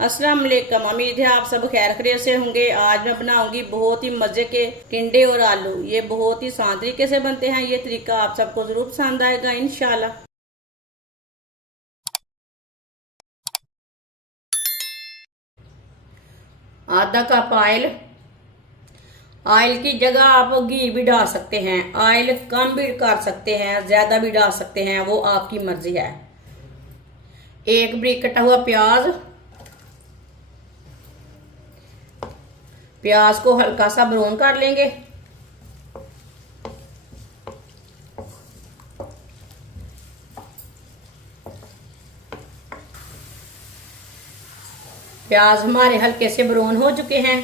अस्सलाम वालेकुम। उम्मीद है आप सब खैर खैरियत से होंगे। आज मैं बनाऊंगी बहुत ही मजे के टिंडे और आलू। ये बहुत ही आसान तरीके से बनते हैं। ये तरीका आप सबको जरूर पसंद आएगा इंशाल्लाह। आधा कप ऑयल। ऑयल की जगह आप घी भी डाल सकते हैं। ऑयल कम भी कर सकते हैं, ज्यादा भी डाल सकते हैं, वो आपकी मर्जी है। एक बारीक कटा हुआ प्याज। प्याज को हल्का सा ब्राउन कर लेंगे। प्याज हमारे हल्के से ब्राउन हो चुके हैं।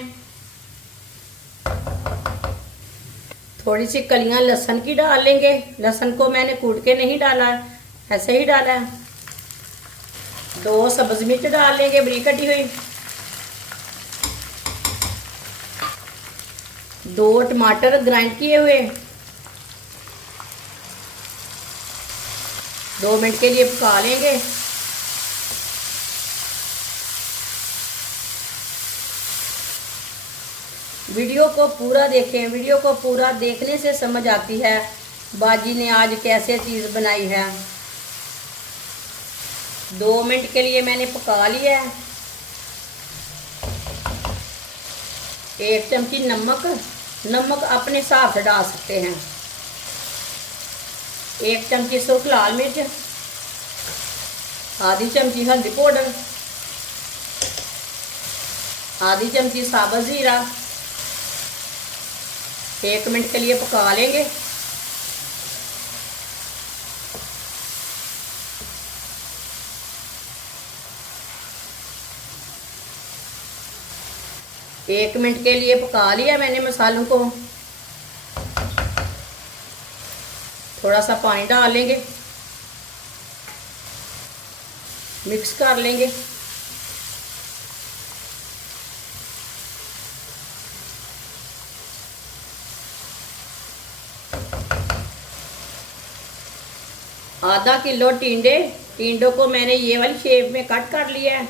थोड़ी सी कलियां लहसुन की डाल लेंगे। लहसुन को मैंने कूट के नहीं डाला, ऐसे ही डाला है। 2 सब्ज मिर्च डाल लेंगे बारीक कटी हुई। 2 टमाटर ग्राइंड किए हुए। 2 मिनट के लिए पका लेंगे। वीडियो को पूरा देखें। वीडियो को पूरा देखने से समझ आती है बाजी ने आज कैसे चीज़ बनाई है। 2 मिनट के लिए मैंने पका लिया है। 1 चमची नमक। नमक अपने हिसाब से डाल सकते हैं। 1 चमची सुर्ख लाल मिर्च। आधी चमची हल्दी पाउडर। आधी चमची साबुत जीरा। 1 मिनट के लिए पका लेंगे। एक मिनट के लिए पका लिया मैंने मसालों को। थोड़ा सा पानी डाल लेंगे, मिक्स कर लेंगे। आधा किलो टिंडों को मैंने ये वाली शेप में कट कर लिया है।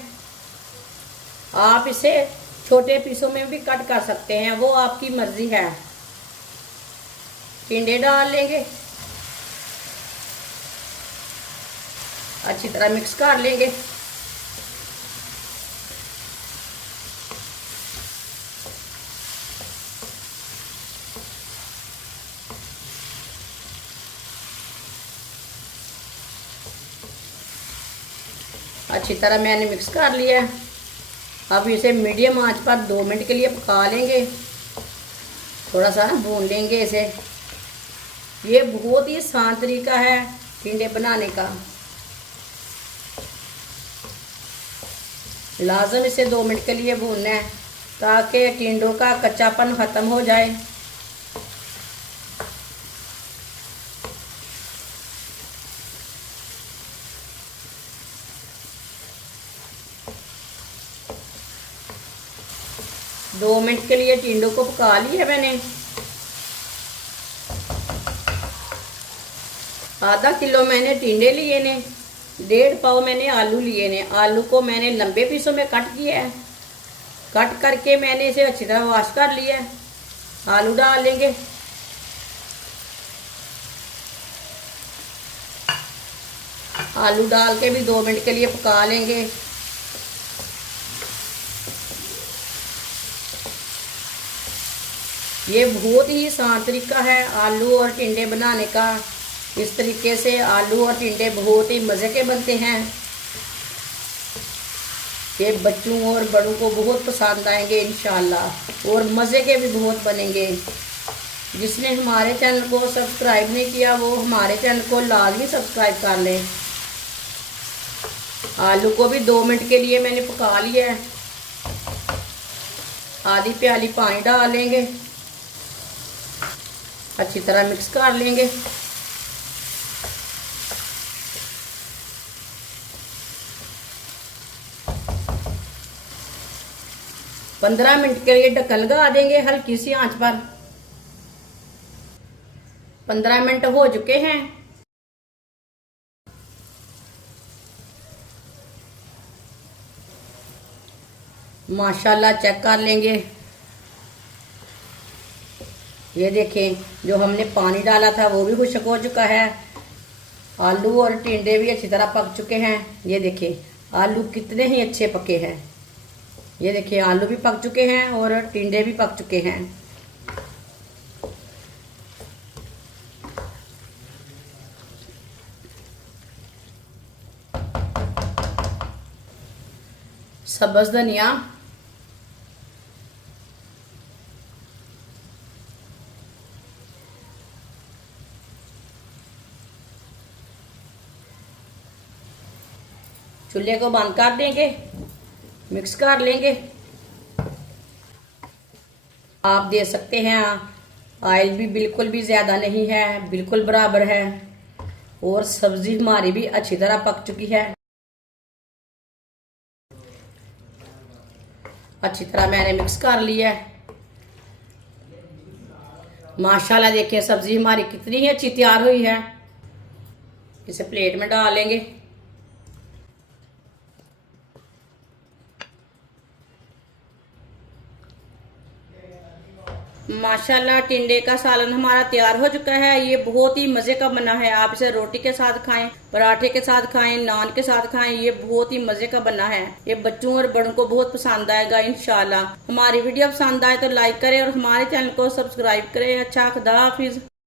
आप इसे छोटे पीसों में भी कट कर सकते हैं, वो आपकी मर्जी है। टिंडे डाल लेंगे, अच्छी तरह मिक्स कर लेंगे। अच्छी तरह मैंने मिक्स कर लिया है। अब इसे मीडियम आंच पर 2 मिनट के लिए पका लेंगे। थोड़ा सा भून लेंगे इसे। ये बहुत ही आसान तरीका है टिंडे बनाने का। लाजम इसे 2 मिनट के लिए भूनना है ताकि टिंडों का कच्चापन ख़त्म हो जाए। दो मिनट के लिए टिंडों को पका लिया मैंने। आधा किलो मैंने टिंडे लिए ने। 1.5 पाव मैंने आलू लिए ने। आलू को मैंने लंबे पीसों में कट किया है। कट करके मैंने इसे अच्छी तरह वॉश कर लिया है। आलू डाल लेंगे। आलू डाल के भी 2 मिनट के लिए पका लेंगे। ये बहुत ही आसान तरीका है आलू और टिंडे बनाने का। इस तरीके से आलू और टिंडे बहुत ही मज़े के बनते हैं। ये बच्चों और बड़ों को बहुत पसंद आएंगे इंशाल्लाह, और मज़े के भी बहुत बनेंगे। जिसने हमारे चैनल को सब्सक्राइब नहीं किया वो हमारे चैनल को लाजमी सब्सक्राइब कर लें। आलू को भी 2 मिनट के लिए मैंने पका लिया है। आधी प्याली पानी डाल लेंगे, अच्छी तरह मिक्स कर लेंगे। पंद्रह मिनट के लिए ढक्कन लगा देंगे हल्की सी आंच पर। 15 मिनट हो चुके हैं। माशाल्लाह चेक कर लेंगे। ये देखें, जो हमने पानी डाला था वो भी खुश्क हो चुका है। आलू और टिंडे भी अच्छी तरह पक चुके हैं। ये देखें आलू कितने ही अच्छे पके हैं। ये देखिए आलू भी पक चुके हैं और टिंडे भी पक चुके हैं। सब्ज़ धनिया, चूल्हे को बंद कर देंगे, मिक्स कर लेंगे। आप दे सकते हैं, ऑयल भी बिल्कुल भी ज़्यादा नहीं है, बिल्कुल बराबर है। और सब्ज़ी हमारी भी अच्छी तरह पक चुकी है। अच्छी तरह मैंने मिक्स कर लिया है। माशाल्लाह देखिए सब्ज़ी हमारी कितनी ही अच्छी तैयार हुई है। इसे प्लेट में डालेंगे। माशाल्लाह टिंडे का सालन हमारा तैयार हो चुका है। ये बहुत ही मज़े का बना है। आप इसे रोटी के साथ खाएं, पराठे के साथ खाएं, नान के साथ खाएं। ये बहुत ही मज़े का बना है। ये बच्चों और बड़ों को बहुत पसंद आएगा इंशाल्लाह। हमारी वीडियो पसंद आए तो लाइक करें और हमारे चैनल को सब्सक्राइब करें। अच्छा, खुदा हाफिज।